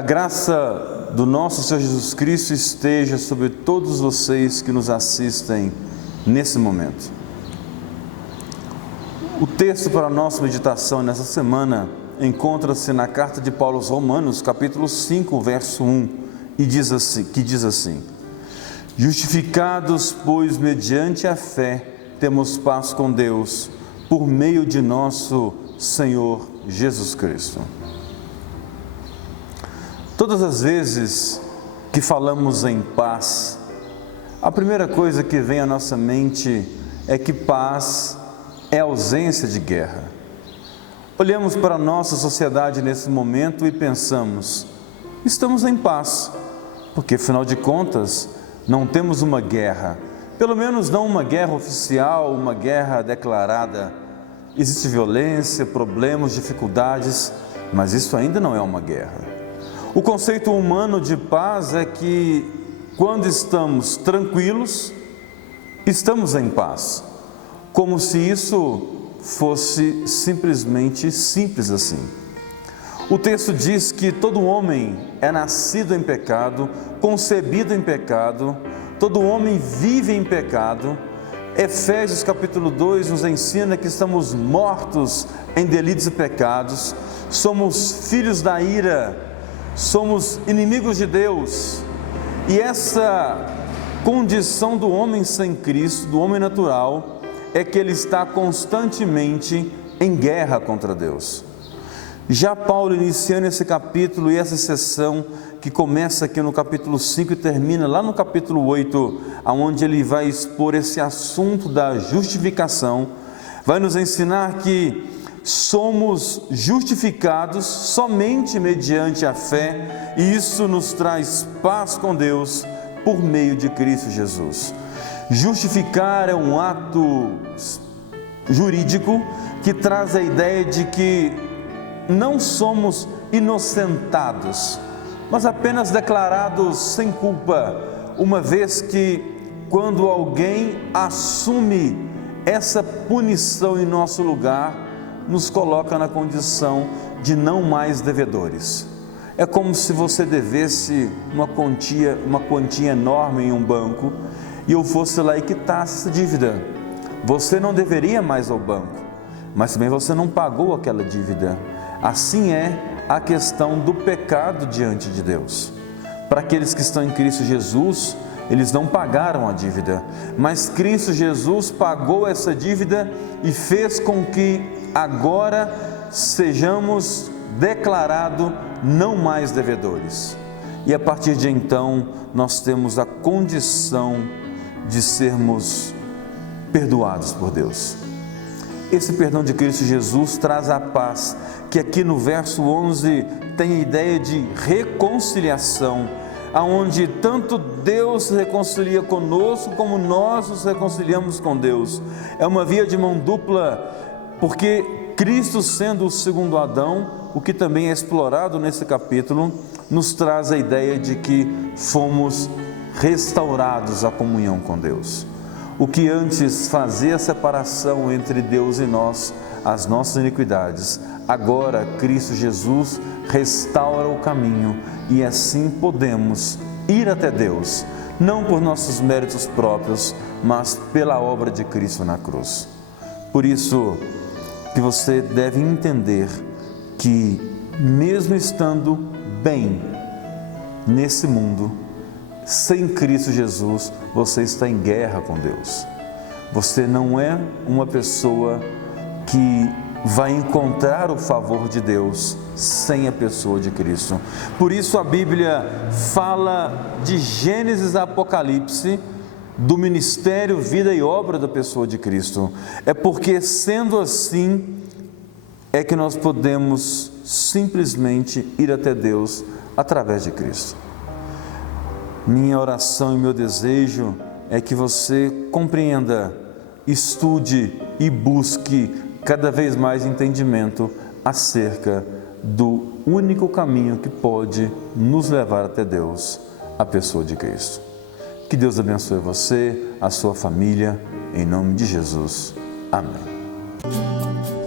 a graça do nosso Senhor Jesus Cristo esteja sobre todos vocês que nos assistem nesse momento. O texto para a nossa meditação nessa semana encontra-se na carta de Paulo aos Romanos, capítulo 5, verso 1, que diz assim: Justificados, pois, mediante a fé, temos paz com Deus, por meio de nosso Senhor Jesus Cristo. Todas as vezes que falamos em paz, a primeira coisa que vem à nossa mente é que paz é ausência de guerra. Olhamos para a nossa sociedade nesse momento e pensamos, estamos em paz, porque afinal de contas não temos uma guerra, pelo menos não uma guerra oficial, uma guerra declarada. Existe violência, problemas, dificuldades, mas isso ainda não é uma guerra. O conceito humano de paz é que quando estamos tranquilos, estamos em paz, como se isso fosse simplesmente simples assim. O texto diz que todo homem é nascido em pecado, concebido em pecado, todo homem vive em pecado. Efésios capítulo 2 nos ensina que estamos mortos em delitos e pecados, somos filhos da ira, somos inimigos de Deus. E essa condição do homem sem Cristo, do homem natural, é que ele está constantemente em guerra contra Deus. Já Paulo, iniciando esse capítulo e essa sessão que começa aqui no capítulo 5 e termina lá no capítulo 8, onde ele vai expor esse assunto da justificação, vai nos ensinar que somos justificados somente mediante a fé, e isso nos traz paz com Deus por meio de Cristo Jesus. Justificar é um ato jurídico que traz a ideia de que não somos inocentados, mas apenas declarados sem culpa, uma vez que quando alguém assume essa punição em nosso lugar, nos coloca na condição de não mais devedores. É como se você devesse uma quantia enorme em um banco e eu fosse lá e quitasse essa dívida. Você não deveria mais ao banco, mas também você não pagou aquela dívida. Assim é a questão do pecado diante de Deus. Para aqueles que estão em Cristo Jesus, eles não pagaram a dívida, mas Cristo Jesus pagou essa dívida e fez com que agora sejamos declarados não mais devedores. E a partir de então, nós temos a condição de sermos perdoados por Deus. Esse perdão de Cristo Jesus traz a paz, que aqui no verso 11 tem a ideia de reconciliação, aonde tanto Deus se reconcilia conosco, como nós nos reconciliamos com Deus. É uma via de mão dupla, porque Cristo, sendo o segundo Adão, o que também é explorado nesse capítulo, nos traz a ideia de que fomos restaurados à comunhão com Deus. O que antes fazia a separação entre Deus e nós, as nossas iniquidades, agora Cristo Jesus restaura o caminho e assim podemos ir até Deus, não por nossos méritos próprios, mas pela obra de Cristo na cruz. Por isso que você deve entender que, mesmo estando bem nesse mundo, sem Cristo Jesus, você está em guerra com Deus. Você não é uma pessoa que vai encontrar o favor de Deus sem a pessoa de Cristo. Por isso a Bíblia fala de Gênesis a Apocalipse, do ministério, vida e obra da pessoa de Cristo. É porque, sendo assim, é que nós podemos simplesmente ir até Deus através de Cristo. Minha oração e meu desejo é que você compreenda, estude e busque cada vez mais entendimento acerca do único caminho que pode nos levar até Deus, a pessoa de Cristo. Que Deus abençoe você, a sua família, em nome de Jesus. Amém.